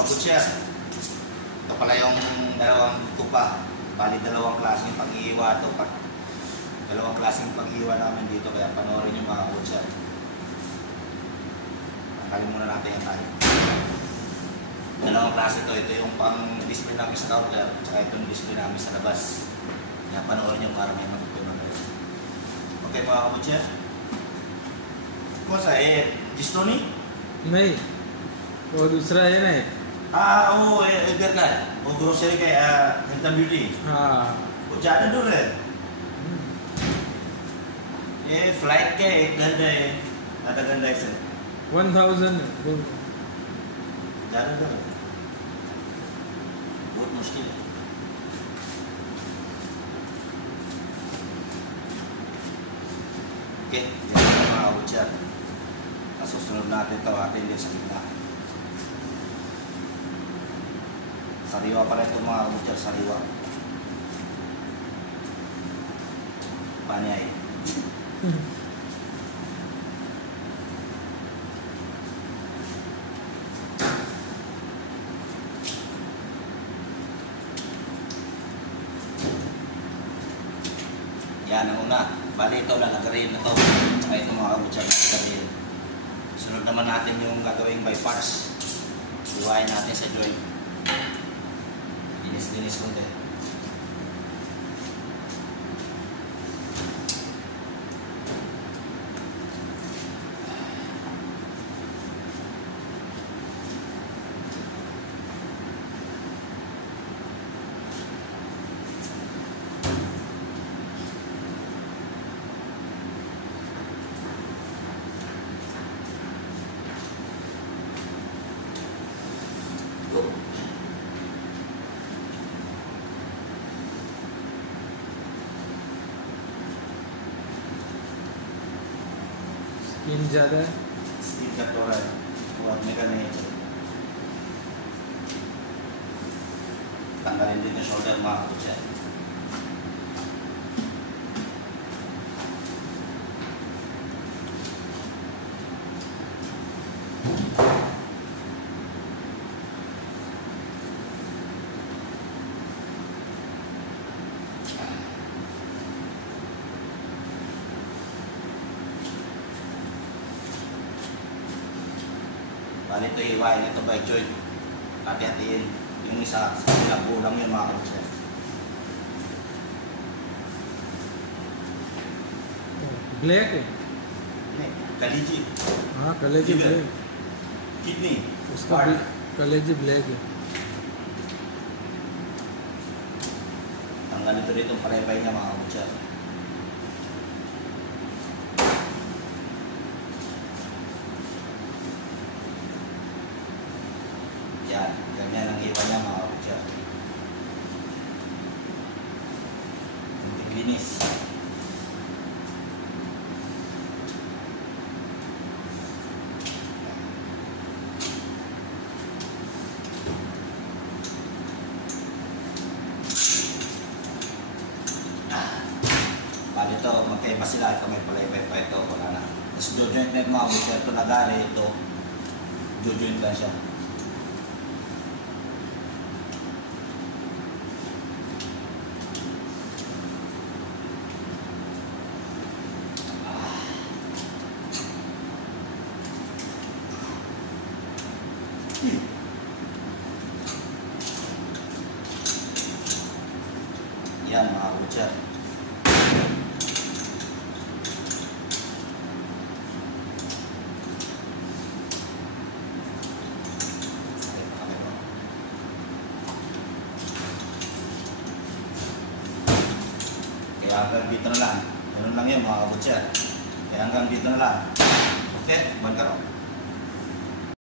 kabutcher. Ito pala yung dalawang tupa. Bali dalawang klaseng pag-iiwa ito. Dalawang klaseng pag-iiwa namin dito. Kaya panoorin nyo mga kabutcher. Tanggalin muna natin yung tayo. Dalawang klase ito. Ito yung pang-display namin sa counter. Tsaka ito yung display namin sa labas. Kaya panoorin nyo para may matutunan kayo. Okay mga kabutcher. कौन सा है जिस्टोनी? नहीं, वो दूसरा है ना। वो इधर का है, वो ग्रोसरी का हेल्थ एंड ब्यूटी। हाँ, वो ज़्यादा दूर है। ये फ्लाइट के 1 घंटे है, आधा घंटा ऐसे। 1000 ज़्यादा दूर है, बहुत मुश्किल है। Okay, yan ang mga kabutcher. Susunod natin ito atin din sa gitna. Sariwa pa rin ito mga kabutcher, sariwa. Panyay. Yan ang una. Bali ito lalagarin na ito. Tsaka ito mga kabutcher lalagarin. Sunod naman natin yung gagawing by parts. Iwain natin sa joint. Linis-linis konti. Skin ज़्यादा है, स्किन का थोड़ा है, वो अपने का नहीं है। tanggalin dito shoulder mga kabutcher. Bali ito iwain ito by joint. Hati-hatiin yung isa sa ilang bulang yun mga kabutcher. Black है। नहीं, कलीजी। हाँ कलेजी ब्लैक। किडनी उसका कलेजी ब्लैक है। Tanggal ito dito palay-pay niya mga kabutcher. Yan, ganyan ang iwan niya mga kabutcher. Linis. Bali ito, magkaiba sila. Ito may palay-pay pa ito. Wala na. Tapos joint net mga kabutcher. Ito nagari. Ito joint lang siya. Yan mga kabutcher. Kaya hanggang dito na lang. Ganun lang yun mga kabutcher. Kaya hanggang dito na lang. Okay? Magkaroon.